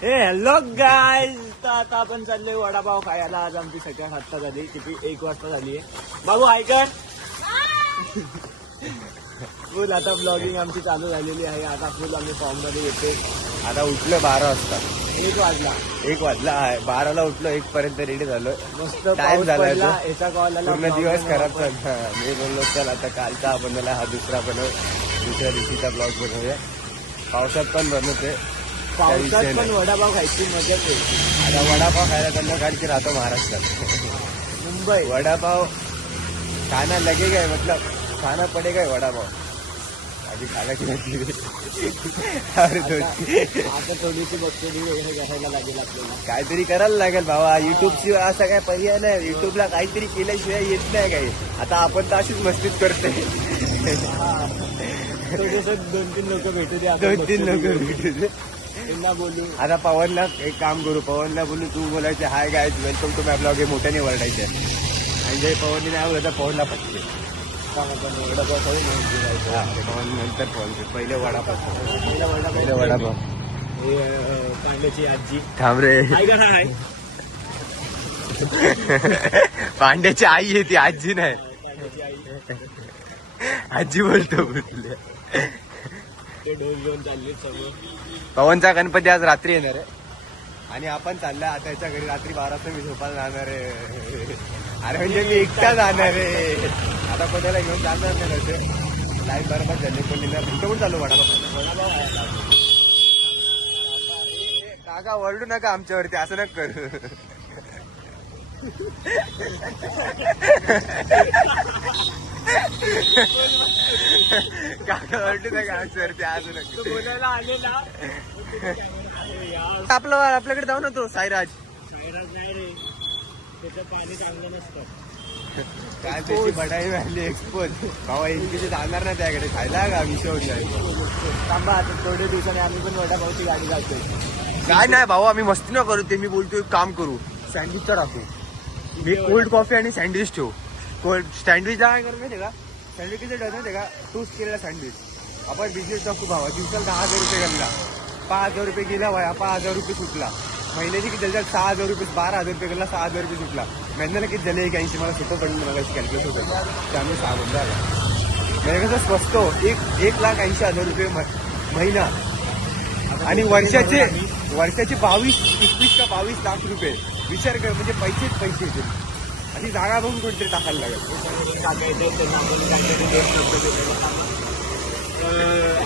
हे hello guys, तर आता आपण चाललोय वडापाव खायला. आज आमची सगळ्यात आत्ता झाली, किती 1 वाजता झाली आहे. बाबू ऐकर फुल आता ब्लॉगिंग आमची चालू झालेली आहे. आता फुल आम्ही फॉर्म मध्ये येते. आता उठलो 12 वाजता. 1 वाजला आहे. 12ला उठलो, 1 पर्यंत रेडी झालो. मस्त टाइम झाला. याचा कॉल आला, पूर्ण दिवस खराब चालला. मी बोललो चल आता कालचा बनवला, हा दुसरा बनव, दुसऱ्या दिवशीचा ब्लॉग बनवूया. पावसात पण बनवते. पावसात पण वडापाव खायची मजाच आहे. आता वडापाव खायला त्यांना कारण की राहतो महाराष्ट्रात. मुंबई वडापाव खाना लगेगा है, मतलब खाना पडेगा है वडापाव. आधी खाला की नाही आता थोडीशी बक्षडी वगैरे करायला लागेल आपल्याला. काहीतरी करायला लागेल भावा. युट्यूबशिवाय असा काय पर्याय नाही. युट्यूबला काहीतरी केल्याशिवाय येत नाही काही. आता आपण तर अशीच मस्तीच करते. थोडस 2-3 लोक भेटू दे. 2-3 लोक भेटू दे. त्यांना बोलू. आता पवनला एक काम करू. पवनला बोलू, तू बोलायचे hi guys, welcome to my blog. हे मोठ्याने वरडायचे. आणि जे पवनने नाही बोलत पवनला पटते. वडापाव खाऊ पवन नंतर पवन. पहिले वडापाव. पहिले वडापाव. पांड्याची आजी थांब रे. पांड्याची आई आहे ती, आजी नाही. आजी बोलतो बोलले. ते ढोल घेऊन चालले समोर. पवनचा गणपती आज रात्री येणार आहे आणि आपण चाललाय आता याच्या घरी. रात्री 12 वाजता मी झोपायला जाणार आहे. अरे म्हणजे मी एकटा जाणार आहे. आता कोणाला घेऊन जाणार नाही. तसे लाईफ बरोबर झाले. पण तुमचं पण चालू वडापाव. काका ओरडू नका आमच्यावरती, असं नका करू. काका ओरडू नका आमच्यावरती, असं नका बोलायला आले ना. आपल्याकडे जाऊ ना तो साईराज. नाही रे, त्याचं पाणी चांगलं नसतं. काय त्याची बडाई झाली एक्सपोज. भावा इंग्लिश जाणार ना त्याकडे खायला का विषय होऊन जाईल. थांबा, आता थोड्या दिवसांनी आम्ही पण वडापावची गाडी घालतोय. काय नाही भाऊ, आम्ही मस्ती न करू. ते मी बोलतोय काम करू, सँडविचचा टाकू. मी कोल्ड कॉफी आणि सँडविच ठेवू. कोल्ड सँडविचला काय करू माहिती का, सँडविचचं डझन माहिती का, टोस्ट केलेला सँडविच. आपण बिझनेस टाकू भावा. दिवसाला 10,000 रुपये गेला, 5,000 रुपये गेला वया, 5,000 रुपये सुटला. महिन्याची किती झाली, 6,000 रुपये, 12,000 रुपये गेला, 6,000 रुपये सुटला. महिन्याला किती झाले, 81. मला सोपं पडलं, मला कॅल्क्युलेट होतं. त्यामुळे 6 बंद आला. म्हणजे कसं स्वस्त, 1,80,000 रुपये महिना. आणि वर्षाचे 21 का 22 लाख रुपये. विचार कर, म्हणजे पैसे येतील. अशी जागा बघून कुठेतरी टाकायला लागेल.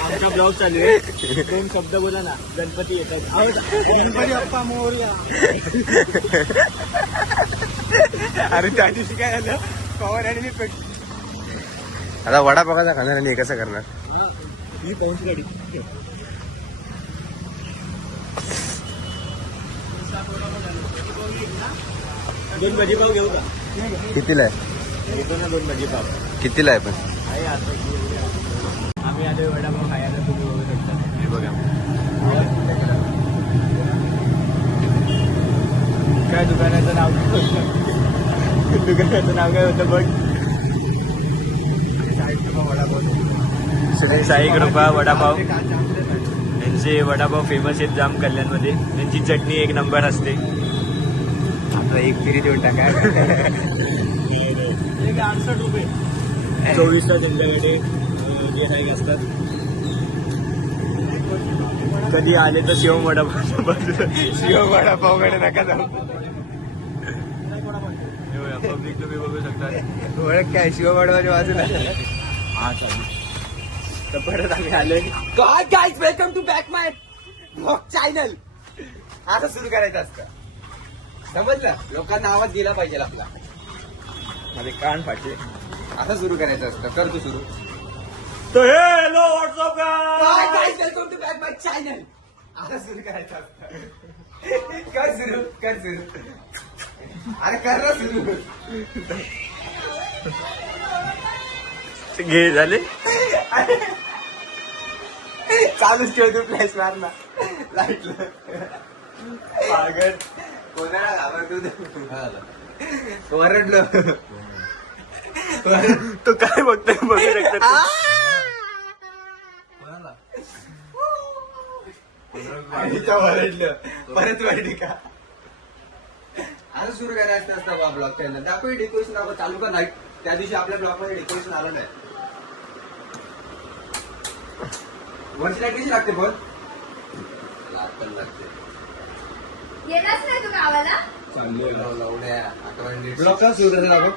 आमचा ब्लॉग चालू आहे. 2 शब्द बोला ना. गणपती येतात. गणपती बाप्पा मोरया. अरे त्या दिवशी काय झालं, पवन आणि मी आता वडा बघायचा खाणार आणि हे कसं करणार. मी पाऊस गाडी 2 भजीपाव घेऊ का? कितीला आहे? घेतो ना 2 भजीपाव. कितीला आहे पण? आहे आता. आम्ही आलोय वडापाव खायला. तुम्ही बघू शकता. हे बघा काय दुकानाचं नाव, दुकानाचं नाव काय होतं बघ. श्री साई कृपा वडापाव. त्यांचे वडापाव फेमस आहेत जाम कल्याणमध्ये. त्यांची चटणी 1 नंबर असते. आता 1 फेरी देऊन टाका. 68 रुपये 24ला त्यांच्याकडे जे काही असतात. कधी आले तर शिवम वडापाव. शिव वडापावकडे नका जाऊ. पब्लिक तुम्ही बघू शकता. ओळख काय, शिव वडापावच्या बाजूला. हा चालेल. तर परत आम्ही आलोय. काय guys, welcome to back my blog channel. आता सुरू करायचं असतं, समजलं. लोकांना आवाज दिला पाहिजे आपला. माझे कान फाटले. आता सुरू करायचं असतं. कर तू सुरू. तो हेलो व्हॉट्सअप काय guys, welcome to back my channel. आता सुरू करायचं असतं. कर सुरू. अरे कर ना सुरू. घे झाले. चालूच ठेव तू. फ्लॅश मार ना लाईटला. पागल. कोणाला घाबरतो. ओरडलो. तो काय बघतोय बघू शकता. परत वाढली का आता सुरू करायचं असतं ब्लॉग केलं दाखव डेकोरेशन दाखव चालू का नाही त्या दिवशी आपल्या ब्लॉग मध्ये डेकोरेशन आलं नाही वर्षी लाईट कशी लागते पण पण लागते येणारच नाही तू गावाला ब्लॉक का सुरू दाखव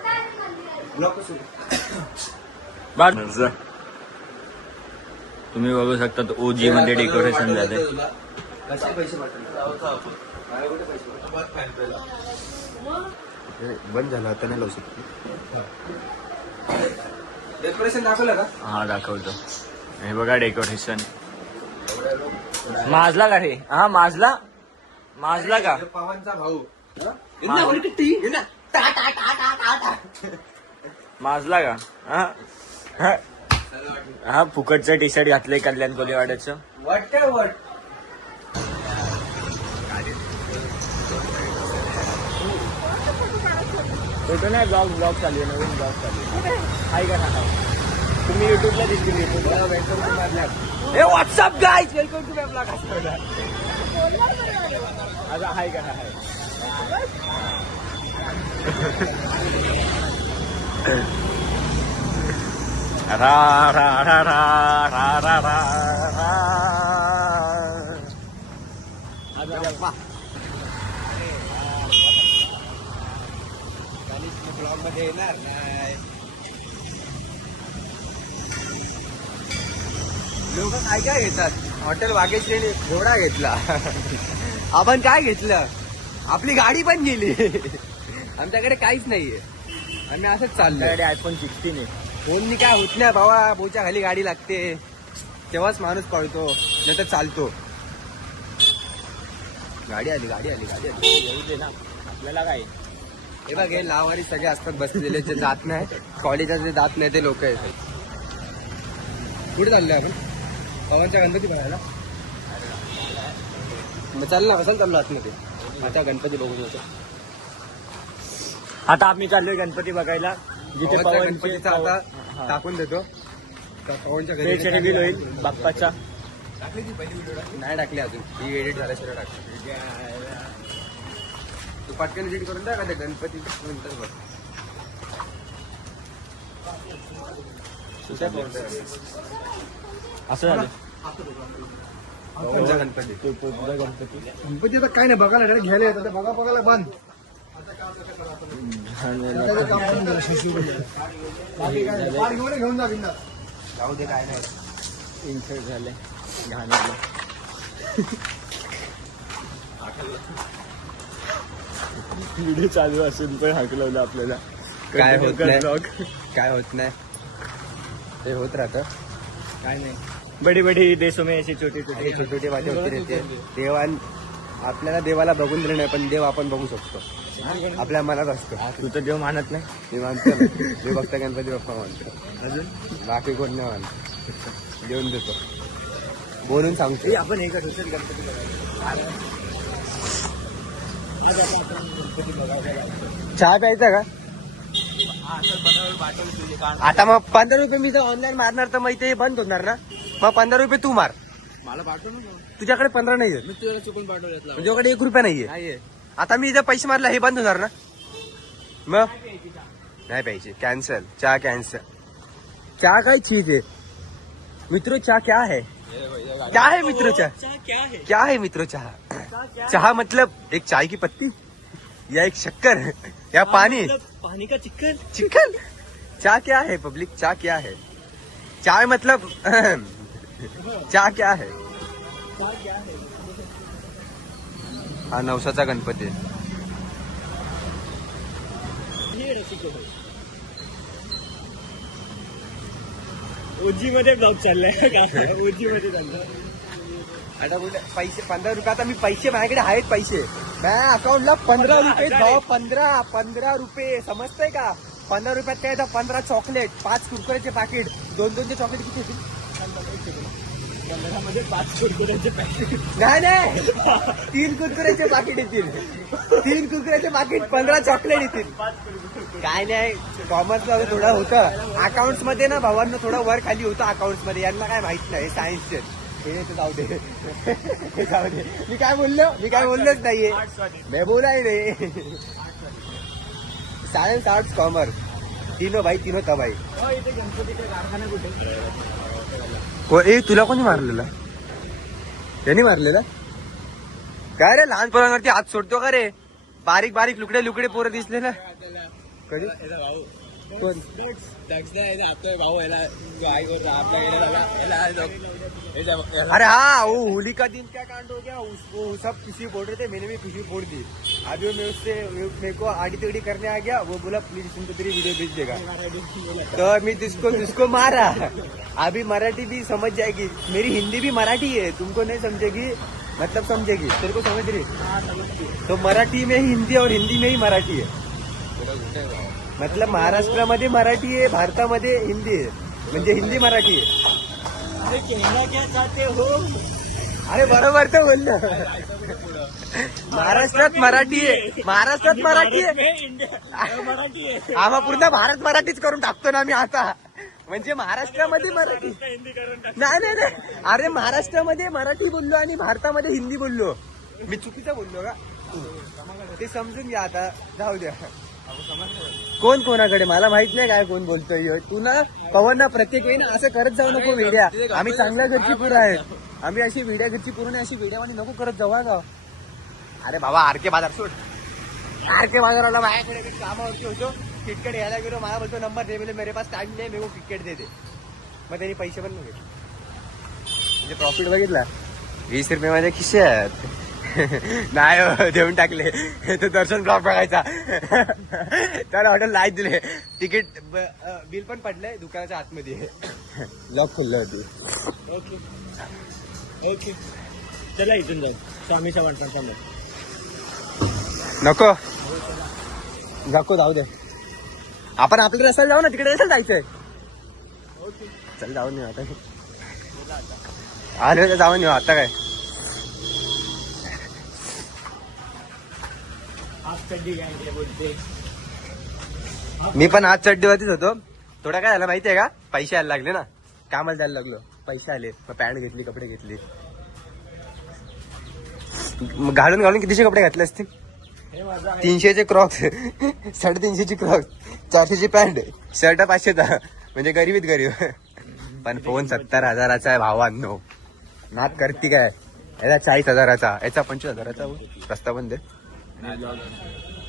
ब्लॉक का सुरू तुम्ही बघू शकता ओजी मध्ये डेकोरेशन झाले. कसे पैसे बंद झालं आता नाही लावू शकतो डेकोरेशन दाखवलं का हा दाखवतो. हे बघा डेकोरेशन. माजला का रे? हा माजला का? पवनचा भाऊ माजला का? हा फुकटचं टी शर्ट घातलंय कल्याण कोलीवाड्याचं. वट फोटो नाही ब्लॉग चालू आहे. नवीन ब्लॉग चालू आहे का? तुम्ही युट्यूबला दिसतील. हे what's up guys welcome to my blog. आता हाय का? रा रा रा रा रा रा रा रा. ब्लॉग मध्ये येणार नाही. लोक काय काय घेतात. हॉटेल वागेश्रीने घोडा घेतला. आपण काय घेतलं. आपली गाडी पण गेली. आमच्याकडे काहीच नाहीये. आम्ही असंच चाललोय. आयफोन 16 आहे. फोननी काय होत नाही भावा. भाऊच्या खाली गाडी लागते तेव्हाच माणूस पळतो नाही तर चालतो. गाडी आली येऊ दे ना आपल्याला काय. हे बघ हे लावारी सगळे असतात बसलेले जे जात नाही कॉलेजात जे जात नाही ते लोक आहेत. कुठे चाललोय आपण पवनच्या गणपती बघायला. मग चाल ना असं चाललो आतमध्ये. आता गणपती बघू शकतो. आता आम्ही चाललोय गणपती बघायला जिथे पवनच्या गणपतीचा आता टाकून देतो. पवनच्या घरी रिव्हील होईल बाप्पाचा. नाही टाकली अजून ही एडिट झाल्याशिवाय टाकली. तू पटकन एडिट करून टाका ते गणपती नंतर बघ. असं झालं पवनचा गणपती. गणपती आता काय नाही बघायला घ्यायला येतात बघायला बंद. घेऊन जा बिंदास. जाऊ दे काय नाही. इन्सर्ट झाले घाण्यातलं. व्हिडिओ चालू असून पण हाकलवलं आपल्याला. काय होत नाही. ब्लॉग काय होत नाही ते होत राहतं. काय नाही. बडी बडी देशो में अशी छोटी छोटी छोटे छोटे वाटे होते रहते. देवान आपल्याला देवाला बघून दिलं नाही पण देव आपण बघू शकतो. आपल्या मनात असतो. तू तर देव मानत नाही. मी मानतो ना. मी फक्त गणपती बाप्पा मानतो. अजून बाकी कोण नाही मानतो. देऊन देतो बोलून सांगतो. आपण हे करतो गणपती बघायला. चहा प्यायचा का आता. मग 15 रुपये मी जर ऑनलाईन मारणार तर मग ते बंद होणार ना. मग 15 रुपये तू मार. मला पाठवून तुझ्याकडे 15 नाहीये. मी तुला चुकून पाठवलं. तुझ्याकडे 1 रुपया नाहीये. आता मी जर पैसे मारला हे बंद होणार ना. मग नाही पाहिजे. कॅन्सल. चहा कॅन्सल. चहा काय चीज है मित्रों. चहा क्या है. क्या है मित्रों चहा. क्या है मित्रों चहा. चहा मतलब एक चाय की पत्ती या एक शक्कर या पानी का चिकन. चिकन. चाय क्या है पब्लिक. चाय क्या है. चाय मतलब चाय क्या है. हा नवसाचा गणपती. ओजी मध्ये ब्लॉग चाललाय का. ओजी मध्ये चाललाय. आता बोल पैसे 15 रुपये. आता मी पैसे माझ्याकडे आहेत पैसे. माझ्या अकाउंटला 15 रुपये भाव. 15 रुपये समजतंय का. 15 रुपयात काय येतं. 15 चॉकलेट 5 कुरकुऱ्याचे पाकिट 2-2चे चॉकलेट किती येतील. 5 कुरकुऱ्याचे पॅकेट. नाही 3 कुरकुऱ्याचे पाकिट येतील. 3 कुरकुऱ्याचे पाकिट 15 चॉकलेट येतील. काय नाही कॉमर्सला थोडं होतं. अकाउंट्स मध्ये ना भावांना थोडं वर खाली होतं. अकाउंट्स मध्ये यांना काय माहित नाही सायन्सचे. हे तर जाऊ दे हे जाऊ दे. मी काय बोललोच नाहीये. मैं बोला ही नाही. सायन्स आर्ट्स कॉमर्स तीनों भाई तीनों तबाई. इथे गणपतीचा कारखाना कुठे? तुला कोणी मारलेला? त्यांनी मारलेला काय रे? लहान पोरांवरती हात सोडतो का रे? बारीक बारीक लुकडे पोरं दिसले ना कधी? कोण? भाऊ अरे हाँ वो होली का दिन क्या कांड हो गया, उसको सब खुशी बोल रहे थे, मैंने भी खुशी बोल दी. अभी मैं उससे मेरे को आड़ी तगड़ी करने आ गया. वो बोला प्लीज तुमको तेरी वीडियो भेज देगा. तो मैं जिसको मारा. अभी मराठी भी समझ जाएगी. मेरी हिंदी भी मराठी है, तुमको नहीं समझेगी मतलब समझेगी. तेरे को समझ रही? तो मराठी में हिंदी और हिंदी में ही मराठी है. मतलब महाराष्ट्रामध्ये मराठी आहे, भारतामध्ये हिंदी आहे. म्हणजे हिंदी मराठी आहे. कहना क्या चाहते हो? अरे बरोबर तर बोललं. महाराष्ट्रात मराठी आहे, महाराष्ट्रात मराठी आहे. मराठी आहे. आम्हा पूर्ण भारत मराठीच करून टाकतो ना मी आता. म्हणजे महाराष्ट्रामध्ये मराठी नाही. अरे महाराष्ट्रामध्ये मराठी बोललो आणि भारतामध्ये हिंदी बोललो. मी चुकीचं बोललो का? ते समजून घ्या आता. जाऊ द्या. कोण कोणाकडे मला माहित नाही काय कोण बोलतोय. तू ना पवन ना प्रत्येक वेळी ना असं करत जाऊ नको वेड्या. आम्ही चांगल्या घरची पुरं आहेत. आम्ही अशी वेड्या घरची पूर्ण अशी वेड्यावानी नको करत जाऊ का? अरे बाबा आरके बाजार सोड. आरके बाजाराला माझ्याकडे मी कामावरती होतो. किटकेट घ्यायला गेलो. मला बोलतो नंबर दे. मेरे पास टाइम नाही, मेरे को किटकेट दे. मग त्यांनी पैसे पण नाही घेतले. म्हणजे प्रॉफिट बघितला 20 रुपये माझ्या खिशात. नाही हो, देऊन टाकले. तो दर्शन ब्लॉग बघायचा. त्याला हॉटेल लाईट दिले. तिकीट बिल पण पडलंय दुकानाच्या आतमध्ये. लॉक खुल्लं होती. ओके चला इथून जाऊ. स्वामीच्या वाटणार नको जाऊ दे. आपण आपल्या रस्त्याला जाऊ ना. तिकडे रस्त्याला जायचंय. चल जाऊन येऊ आता. आले जाऊन येऊ आता. काय बोलते. मी पण आज चड्डीवरतीच होतो. थोडा काय झालं माहितीये का? पैसे यायला लागले ना. कामाला जायला लागलो. पैसे आले. मग पॅन्ट घेतली, कपडे घेतले. घालून कितीचे कपडे घातले असतील? 300चे क्रॉक्स, 350ची क्रॉक्स, 400ची पॅन्ट, शर्ट 500चा. म्हणजे गरीबीत गरीब. पण फोन 70,000चा आहे भावांनो. नाद करती काय? याचा 40,000चा, याचा 25,000चा. रस्ता बंद आहे.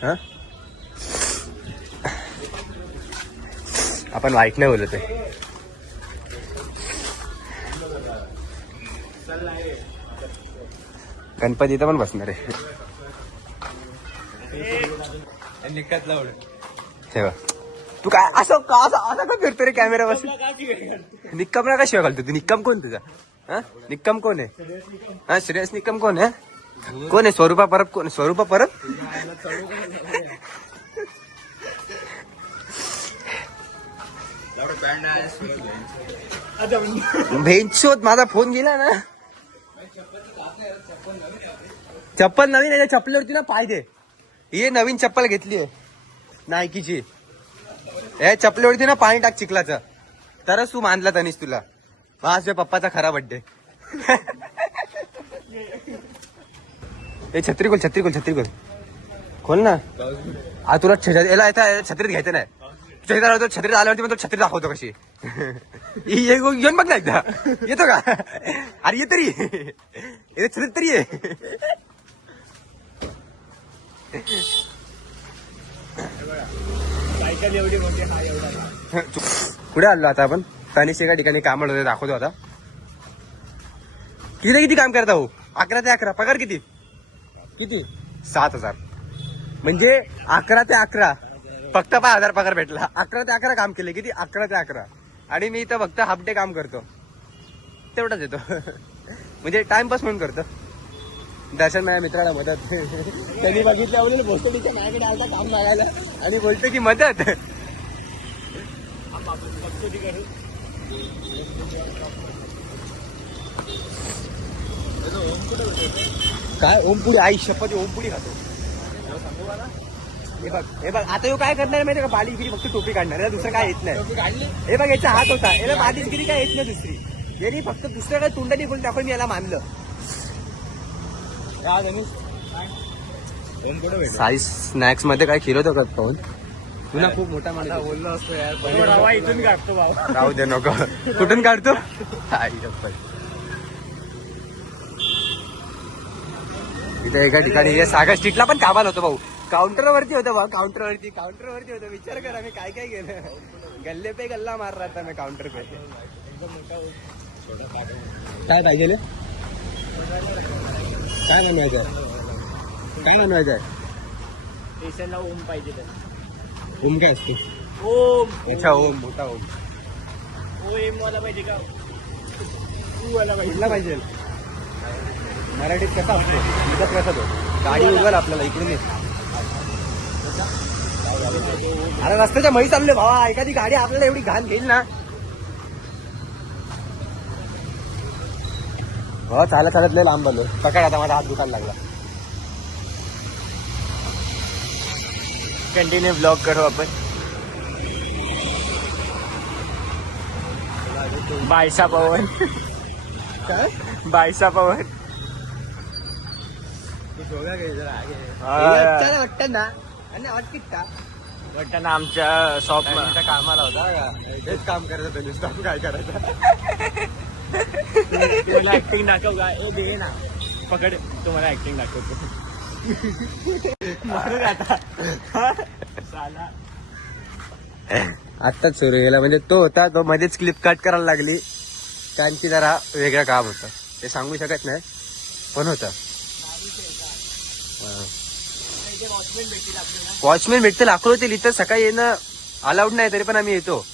हा आपण वाईट नाही बोलत आहे. गणपती इथं पण बसणार आहे. ठेवा. तू काय असं का करतो रे कॅमेरा बसून? निक्कम का शिवाय घालतो तू? निक्कम कोण तुझा? हा निक्कम कोण आहे? हा श्रेयस निक्कम कोण आहे? कोण आहे? स्वरूपा परब कोण? स्वरूपा परब भेंचोद. माझा फोन गेला ना. चप्पल नवीन आहे. चप्पलवरती ना पाय दे. ही नवीन चप्पल घेतली आहे नायकीची. या चप्पलवरती ना पाणी टाक चिखलाचं, तरच तू मानला तनीस तुला. आज पप्पाचा खरा बड्डे. छत्री खोल खोल ना. तुला याला छत्रीत घ्यायचं नाही. छत्रीत आल्यावरती मग तो छत्री दाखवतो कशी. येऊन बघ ना एकदा. येतो का? अरे ये तरी छत्रीत तरी ये. एवढी मोठी हा एवढा. कुठे आलो आता आपण? तनिष एका ठिकाणी काम होते, दाखवतो आता. किती काम करता हो? 11 ते 11. पगार किती? 7,000. म्हणजे 11 ते 11 फक्त 5,000 पगार भेटला. 11 ते 11 काम केले. किती? 11 ते 11. आणि मी इथं फक्त हाफ डे काम करतो. तेवढाच येतो. म्हणजे टाइमपास म्हणून करतो. दर्शन माझ्या मित्राला मदत. त्यांनी बघितल्या बोलले भोसडीच्या माझ्याकडे आलता काम मागायला आणि बोलतो की मदत. काय ओमपुडी? आई शपथ ओमपुडी खातो. हे बघ आता यो काय करणार माहिती का? बालिशगिरी फक्त टोपी काढणार. याला दुसरं काय येत नाही. हे बघ याचा हात होता. याला बालिशगिरी काय येत नाही दुसरी. यांनी फक्त दुसऱ्या काय तोंडाने बोलून दाखवून मी याला मानलं. साई स्नॅक्स मध्ये काय खिरवतो का पाहून तुला खूप मोठा माणूस बोललो असतो यार इथून काढतो भाऊ. राहू दे नको. कुठून काढतो इथे एका ठिकाणी हे सागर स्ट्रीटला पण कामाला होतो भाऊ. काउंटरवरती होतं भाऊ. काउंटरवरती होतं. विचार करा मी काय काय केलं. गल्ले पे गल्ला मार रहा था मैं काउंटर पे. काय पाहिजे काय बनवायचं स्टेशनला ओम पाहिजे त्याला. ओम काय असते ओम याचा ओम मोठा ओम एम वाला पाहिजे का तू वाला पाहिजे पाहिजे. मराठीत कसा असतो इथं कसा तो गाडी उगल आपल्याला इकडून ये. अरे रस्त्याच्या मही चालले भावा. एखादी गाडी आपल्याला एवढी घाण घेईल ना. हो चालत लय लांब आलो. पकड आता माझा हात दुखायला लागला. कंटिन्यू ब्लॉग करू आपण. बायसा पवन काय बायसा पवन वाटतं ना आणि वाटत का वाटतं ना आमच्या शॉप कामाला होता का तेच काम करायचं तुम्ही स्टॉप काय करायचं. तुम्हाला ऍक्टिंग दाखव का ए दे ना पकड तुम्हाला ऍक्टिंग दाखवतो. म्हणून आता साला आत्ताच सुरू केला म्हणजे तो होता तो मध्येच क्लिप कट करायला लागली. त्यांची जरा वेगळं काम होतं ते सांगू शकत नाही पण होतं. वॉचमॅन भेटतील लाखो होतील इथं. सकाळी येणं अलाउड नाही तरी पण आम्ही येतो.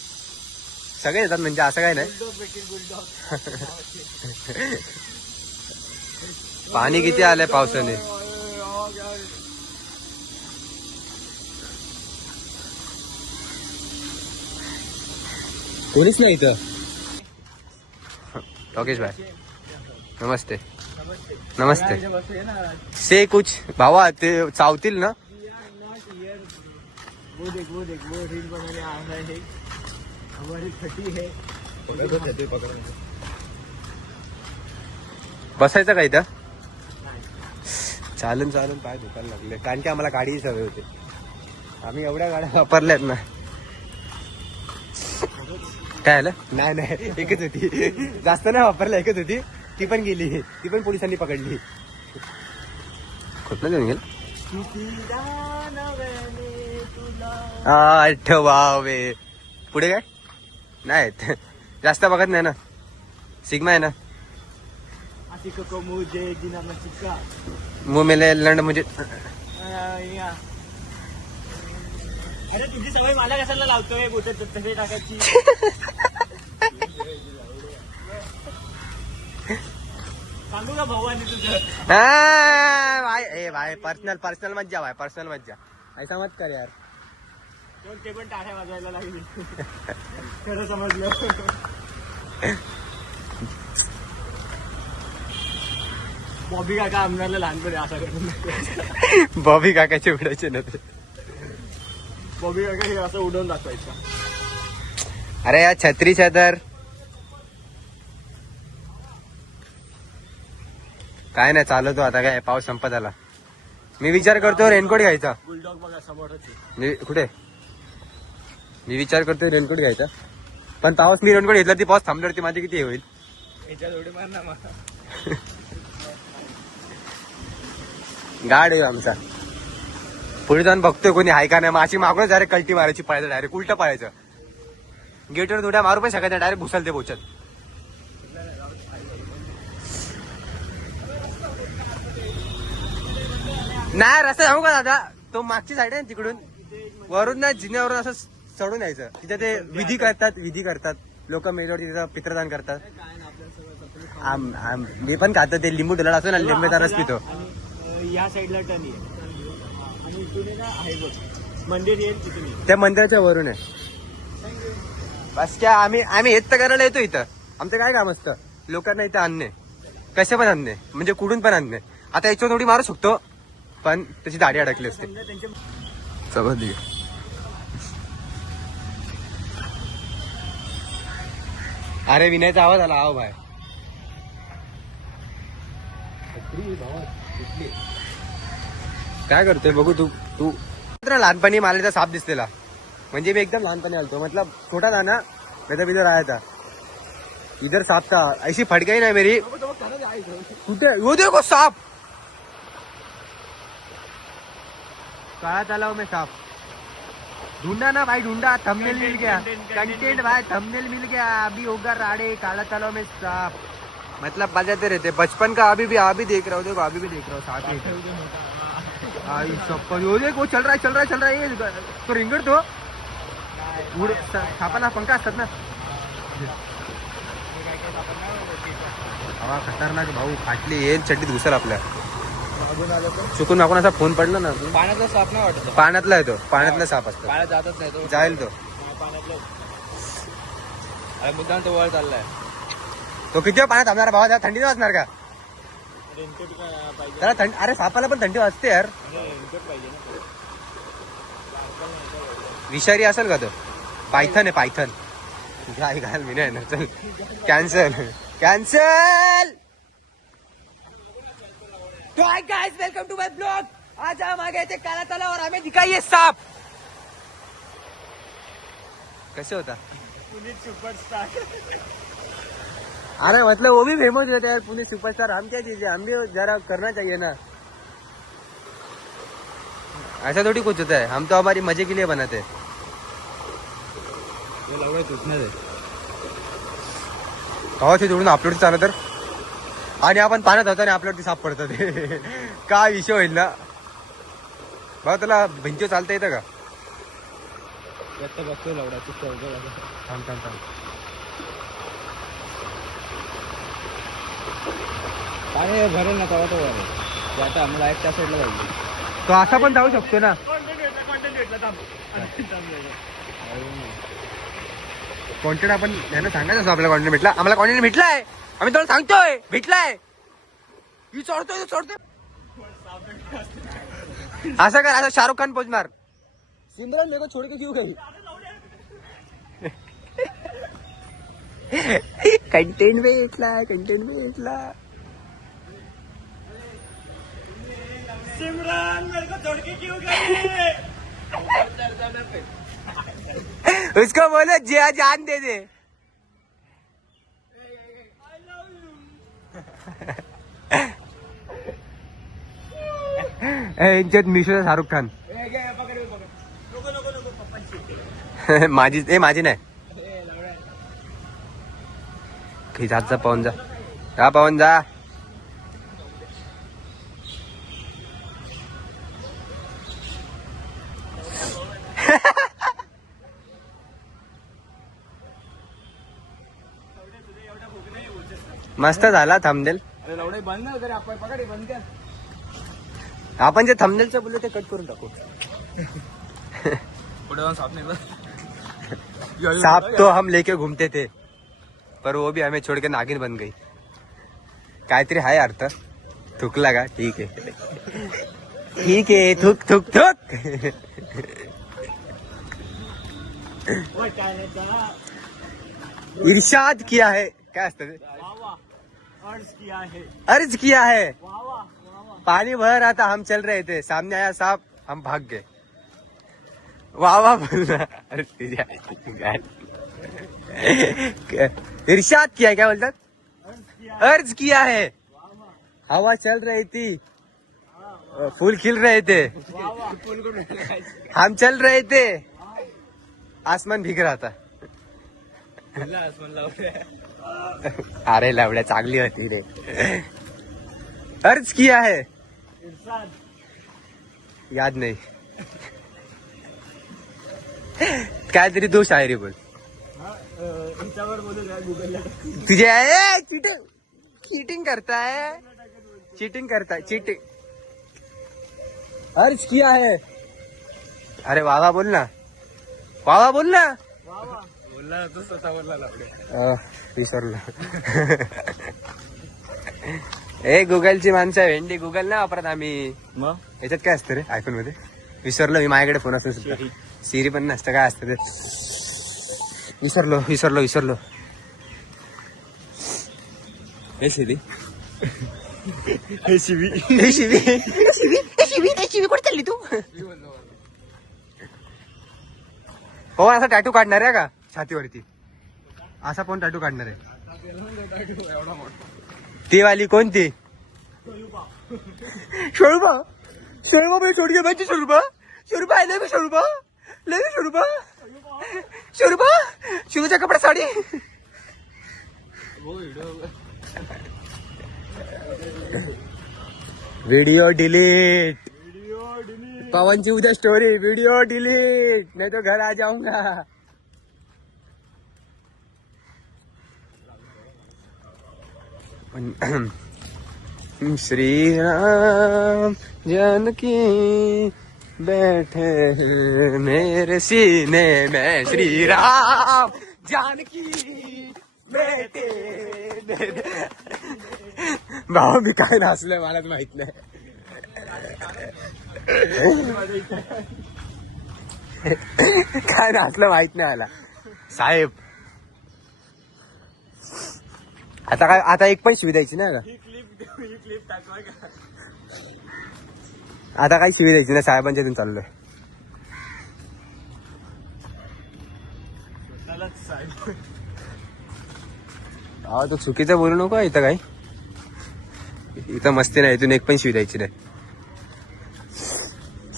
सगळे येतात म्हणजे असं काय नाही. पाणी किती आलंय पावसाने. कोणीच नाही इथं. टॉकेश भाई नमस्ते से कुछ भावा ते चावतील ना. वो देख वो रील बनाने आ रहा है हमारी छठी है. बसायचं का इथं. चालून पाय दुखायला लागले कारण की आम्हाला गाडीही सवय होते. आम्ही एवढ्या गाड्या वापरल्यात ना. काय आलं नाही एकच होती. जास्त नाही वापरल्या एकच होती. ती पण गेली. ती पण पोलिसांनी पकडली. कुठलं घेऊन गेलं आठवावे. पुढे काय नाही जास्त बघत नाही ना. सिग्मा आहे ना. मुंह मेले लंड म्हणजे अरे तुझी सवय मला कशाला लावतोय बोटे तसे टाकायची. सांगू का भावानी तुझं भाई पर्सनल मज्जा भाई पर्सनल मज्जा ऐसा मत कर यार. ते पण टाळ्या वाजवायला लागली. खरं समजलं. बॉबी काका आमदारला लहानपणी असा करून बॉबी काकाचे उडायचे ना ते. बॉबी काका हे असं उडवून दाखवायचं. अरे या छत्री छतर काय नाही चालवतो आता. काय पाऊस संपत आला. मी विचार करतो रेनकोट घ्यायचा. बुलडॉग बघा समोरच कुठे मी विचार करतोय रेनकोट घ्यायचा पण पाऊस मी रेनकोट घेतला ती पाऊस थांबल्यावरती माझी किती हे होईल. याच्यात उडी मार ना मला. गाड आहे आमचा. पुढे जाऊन बघतोय कोणी आहे का नाही. माझी मागूनच डायरेक्ट कल्टी मारायची पळायचं. डायरेक्ट उलटं पळायचं. गेटवर थोड्या मारू पण सकाळी डायरेक्ट घुसल ते बोचत. नाही रस्ता सांगू का दादा तो मागची साईड आहे तिकडून वरून ना जिन्यावरून असं चढून यायचं. तिथे ते विधी करतात लोक मेल्यावर तिथं पित्रदान करतात. मी पण खातो ते लिंबू ढोला असतो ना लिंबेचा रस पितो. या साईडला टर्न आहे आणि इथून ना आहे बघ मंदिर येईल तिथून. त्या मंदिराच्या वरून आहे. बस क्या आम्ही हेच तर करायला येतो इथं. आमचं काय काम असतं लोकांना इथं आणणे. कसे पण आणणे म्हणजे कुठून पण आणणे. आता याच्यावर थोडी मारू शकतो पण त्याची दाढी अडकली असते. समजली. अरे विनयचा आवाज आला आहो भाई. काय करतोय बघू तू तू लहानपणी मला इथं साप दिसलेला म्हणजे मी एकदम लहानपणी आलतो मतलब छोटा था ना मैं तब इधर आया था इधर सांप था ऐसी फट गई ना मेरी कुठे वो देखो सांप काला तालाब में सांप ढूंढा ना भाई ढूंढा थंबनेल मिल गया कंटेंट भाई थंबनेल मिल गया अभी होगा राड़े काला तालाब में सांप मतलब बजाते रहते बचपन का अभी देख रहा हूँ देखो अभी भी देख रहा हूँ साथ ही चप्पल वो देखो चल रहा है ये तो रिंगड तो सापाला पंखा असतात ना हवा खतरनाक भाऊ फाटली येईल चड्डीत घुसल आपल्या चुकून मागून असा फोन पडला ना पाण्यातला साप नाही वाटत. पाण्यातला येतो पाण्यातला साप असतो पाण्यात जातच नाही तो. जाईल तो पाण्यातलं. अरे मुद्दाम तो वर चाललाय. तो किती वेळ पाण्यात थांबणार भावा त्याला थंडी वाजणार का रेनकोट पाहिजे. त्याला थंडी अरे सापाला पण थंडी वाजते यार रेनकोट पाहिजे ना. विषारी असेल का तो पायथन आहे पायथन घाल मी नाही ना चल कॅन्सल तो hi guys welcome to my blog आज हम आ गए थे काला तालाब और हमें दिखा ये सांप कैसे होता पुणे सुपरस्टार. अरे मतलब वो भी फेमस होता है पुणे सुपरस्टार हम क्या चीज है हम भी जरा करना चाहिए ना ऐसा थोड़ी कुछ होता है हम तो हमारी मजे के लिए बनाते हैं गावात जोडून अपलोड चालू तर आणि आपण पाण्यात होतो आणि आपल्यावरती साप पडतात काय विषय होईल ना भाऊ तुला भिंतीवर चालता येतं का बघतो लवडा थांब थांब थांब पाणी भरेल ना तेव्हा तो वर आहे. ते आता आम्हाला एक त्या साईडला पाहिजे. तो असा पण जाऊ शकतो ना कॉन्टेंट आपण यांना सांगायचं असं आपल्याला कॉन्टेंट भेटला आम्हाला कॉन्टेंट भेटलाय आम्ही तुला सांगतोय भेटलाय ही चढतोय असं कर असं शाहरुख खान पोचणार सिमरन मेरे को छोड़ के क्यों गई कंटेंट भेटला सिमरन मेरे को छोड़ के क्यों गई. उसको बोलो जान दे दे यांच्यात मिशो शाहरुख खान माझी नाही खिचाचा पवन जा मस्त झाला थंबनेल अरे लवडे बंद ना जरा आपण पकड बंद कर. आपण जे थंबनेलचं बोललो ते कट करून टाकू पुढे जाऊन साप निघला. सांप तो हम लेके घूमते थे पर वो भी हमें छोड़ के नागिन बन गई काहीतरी हाय अर्थ थुकला का ठीक आहे थुक इर्शाद किया है काय असतं ते अर्ज किया है पानी भर रहा था हम चल रहे थे सामने आया सांप हम भाग गए वाह बोलना अरे इर्शाद किया है क्या बोलतात अर्ज किया है हवा चल रही थी फूल खिल रहे थे हम चल रहे थे आसमान भीग रहा था अरे लवड्या चांगली होती रे अर्ज किया है याद नाही काहीतरी तू शायरी बोल तुझे चीटिंग करता है अर्ज किया है अरे वावा बोल ना बोलला तो स्वतः बोलला विसरलो ए गुगलची माणसं भेंडी गुगल नाही वापरत आम्ही मग याच्यात काय असतं रे आयफोन मध्ये विसरलो मी माझ्याकडे फोन असतो सुद्धा सिरी पण नसतं काय असतं ते विसरलो हे शिवी हे शिवी हे शिवी हे शिवी हे शिवी हे शिवी कुठे चालली तू हो असा टॅटू काढणार आहे का छातीवरती असा पण टॅटू काढणार आहे ती वाली कोणती शोरूबा शोरूबा भाई छोड़ के बच्चे शोरूबा शोरूबा आले मी शोरूबा ले शोरूबा शोरूबा शिवचा कपडा साडी व्हिडिओ डिलीट पवनची उद्या स्टोरी व्हिडिओ डिलीट नहीं तो घर आ जाऊंगा श्री राम जानकी बैठे हैं मेरे सीने में श्री राम जानकी बैठे भाऊ मी काय नाचलोय मला माहित नाही काय नाचलं माहित नाही मला साहेब आता काय आता एक पण शिवी द्यायची नाही आता काही शिवी द्यायची नाही साहेबांच्या इथून चाललोय अहो तू चुकीचं बोलू नको इथं काही इथं मस्ती नाही इथून एक पण शिवी द्यायची नाही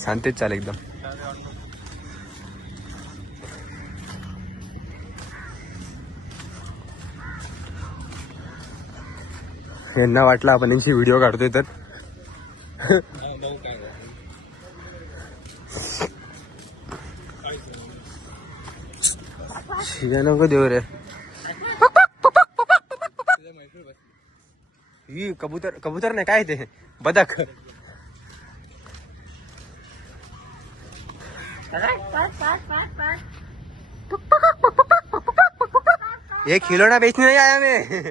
शांतीच चाल एकदम यांना वाटलं आपण यांची व्हिडिओ काढतोय तर शिव्या नको देऊ रे ही कबूतर कबूतर नाही काय ते बदक ये खिलौना बेचने नहीं आया मैं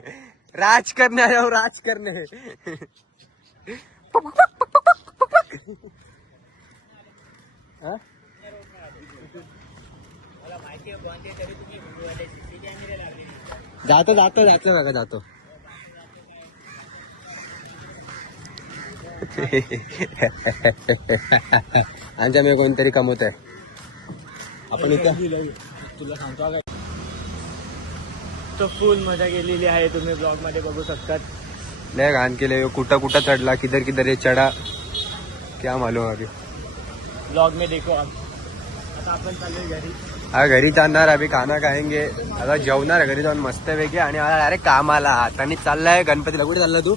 राज करने आया हूँ राज करने हाँ? जातो जातो जातो बघा जातो आमच्या कोणतरी कमवत आहे आपण इथं तुला सांगतो तो फुल मजा केलेली आहे तुम्ही ब्लॉग मध्ये बघू शकतात लय घाण केले कुठं कुठं चढला किधर किधर ये चढा क्या मालूम अभी ब्लॉग में देखो आप आता आपण चाललोय घरी हा घरी जाणार अभि खाना खाएंगे आता जेवणार घरी जाऊन मस्त पैकी आणि अरे कामाला आता चाललाय गणपतीला कुठे चालला तू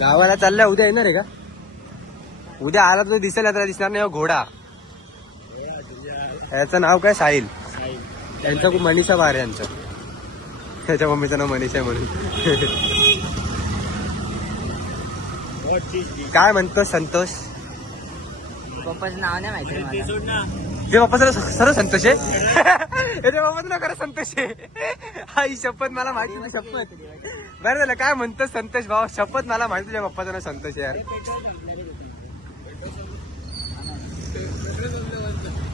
गावाला चाललाय उद्या येणार आहे का उद्या आला तो दिसेल आता दिसणार नाही घोडा याचं नाव काय साहिल त्यांचं खूप मनीषा बार यांचं त्याच्या मम्मीचं नाव मनीषा आहे म्हणून काय म्हणतो संतोष पप्पाचं नाव नाही माहिती मला. ते बाप्पा सर्व संतोष आहे याच्या बाप्पाचं नाव खरं संतोष आहे हा ही शपथ मला माहिती नाही शपथ बरं झालं काय म्हणतो संतोष भाऊ शपथ मला माहिती तुझ्या बाप्पाचं नाव संतोष यार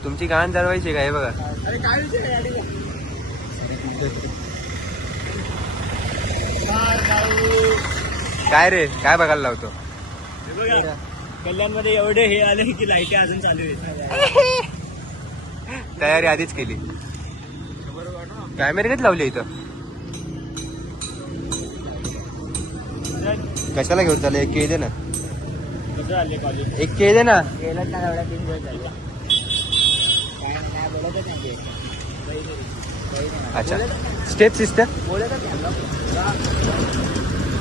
तुमची गाण जळवायची का हे बघा काय रे काय बघायला लावतो कल्याण मध्ये एवढे हे आले की लाईटी अजून चालू आहे तयारी आधीच केली कॅमेरे कधी लावले इथं कशाला घेऊन चालले एक केळ दे ना कसं आले कॉलेज एक केळ दे ना गेलंच ना एवढा 3 दिवस झाले काय बोलतच नाही अच्छा स्टेप सिस्टर बोलतच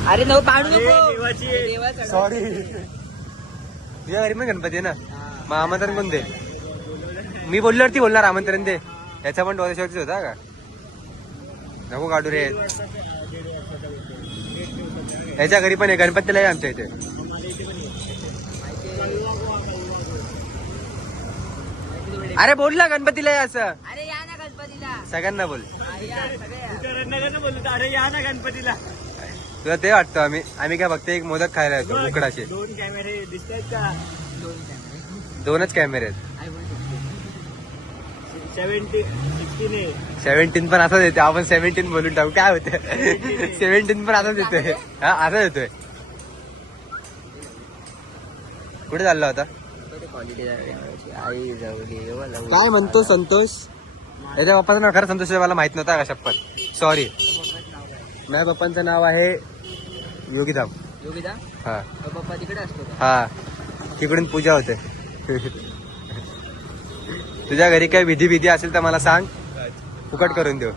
अरे नको पाडू नको देवाची सॉरी तुझ्या घरी पण गणपती आहे ना मग आमंत्रण कोण दे मी बोलल्यावरती बोलणार आमंत्रण दे याचा पण डोळ्यावरतीच होता का नको काढू रे याच्या घरी पण आहे गणपतीला आहे आमच्या इथे अरे बोल ना गणपतीला आहे असं अरे या ना गणपतीला सगळ्यांना बोल बोलतो अरे या ना गणपतीला तुला ते वाटतं आम्ही काय फक्त एक मोदक खायला येतो उकडाचे 2 कॅमेरे दिसतायत का 2च कॅमेरे आहेत 17 पण असंच येते. आपण 17 बोलून टाकू, काय होतं. 17 पण असंच येतोय. हा असंच येतोय. कुठे चालला होता. आई जाऊ दे मला. काय म्हणतो संतोष. याच्या पप्पाचं नाव खरं संतोष मला माहित नव्हता का शपथ. सॉरी. माझ्या पप्पांचं नाव आहे योगीधाम. योगिता हा पप्पा तिकडे असतो का? हा तिकडून पूजा होते. तुझ्या घरी काही विधी असेल तर मला सांग, फुकट करून देऊ.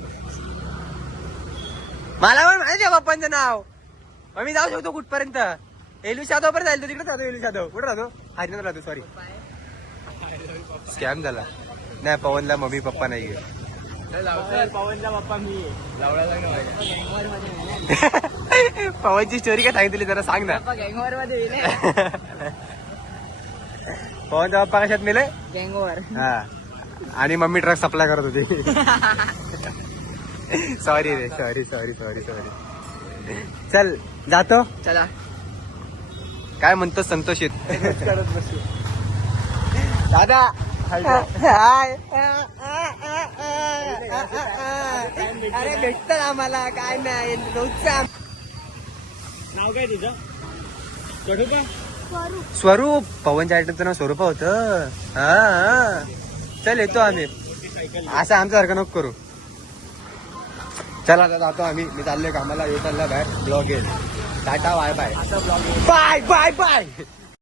मला पण माहिती आहे पप्पांचं नाव. मग मी जाऊ शकतो कुठपर्यंत. एलू जाधव पर्यंत जाईल. तिकडे जातो. एलू जाधव कुठे राहतो. हरियाणात राहतो. सॉरी स्कॅम झाला. नाही पवनला मम्मी पप्पा नाहीये. पवनचा पप्पा मी पवनची स्टोरी काय सांगितली जरा सांग ना. पप्पा गँगवर मध्ये पवनचा पप्पा कशात मेले. गँगवर. हा आणि मम्मी ट्रक सप्लाय करत होती. सॉरी रे सॉरी. चल जातो. चला काय म्हणतो संतोषित. करत बसू. दादा अरे भेटत आम्हाला काय नाही रोजचा. नाव काय तुझं. चढू का. स्वरूप. पवनच्या आयटमचं नाव स्वरूप होतं. हा चल येतो आम्ही. असं आमच्यासारखं नको करू. चला आता जातो आम्ही. मी चाललोय कामाला. येऊ चालला बाहेर. ब्लॉग येईल. टाटा बाय बाय. असं ब्लॉग बाय बाय बाय.